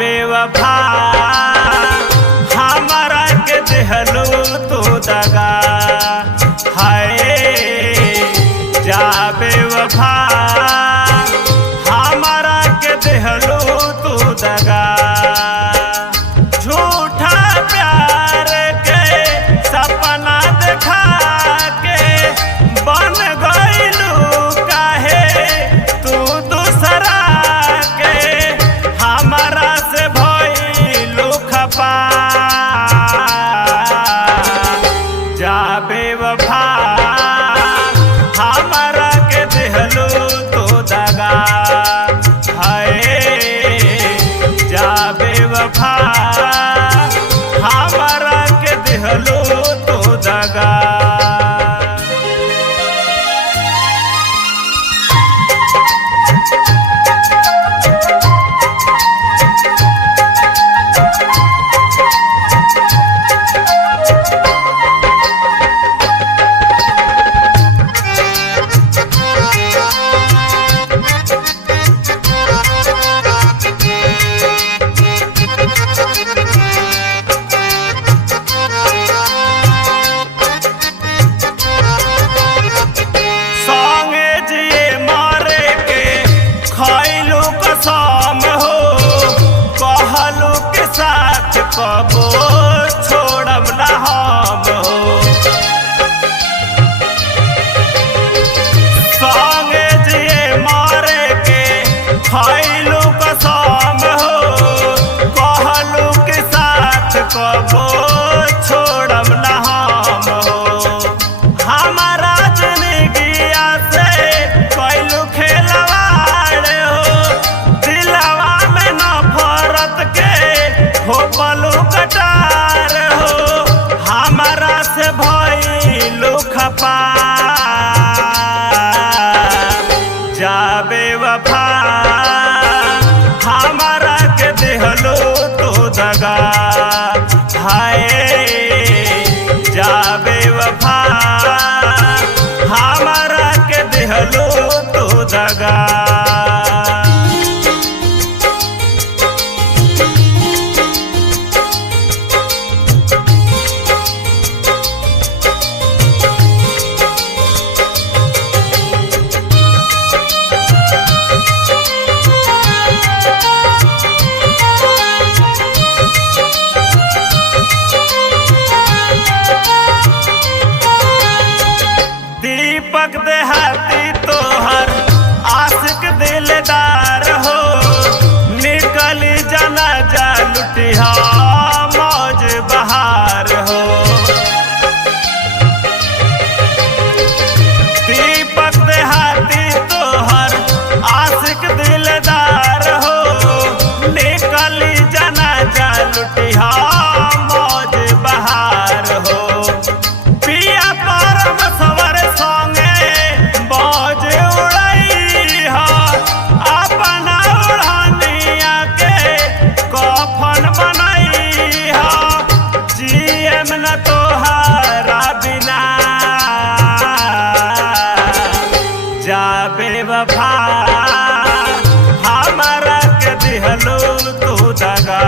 बेवफा हमारा के देहलू तू दगा हाय जा बेवफा हमारा के देहलू तू दगा झूठा प्यार के सपना देखा के बन गइलू काहे तू दूसरा के हमारा से भइलू खपा जा बेवफा हमारा के देहलू तू दगा हाय जा बेवफा हमारा के देहलू तू दगा कबो छोड़ब ना हम हो संगे जिए मारे के खैलू कसम हो कहलू के साथ कबो छोड़ब ना हम हो हमारा जिंदगिया से कैलू खेलवाड़ हो दिलवा में नफरत के हो पलू कटार हो हमारा से भइलू खपा जा बेवफा हमारा के देहलू तू दगा हाय जा बेवफा हमारा के देहलू तू दगा दीपक देहाती तोहर आशिक दिलदार हो निकली जना जा लुटिया मौज बहार हो दीपक देहाती तोहर आशिक दिलदार हो निकली जना जा लुटिया मौज बहार हो पिया परम सवर संगे बाज उड़ई अपना उड़ानिया के कफन बनई जीएम न तोहारा बिना जा बेवफा हमारा के देहलू तू दगा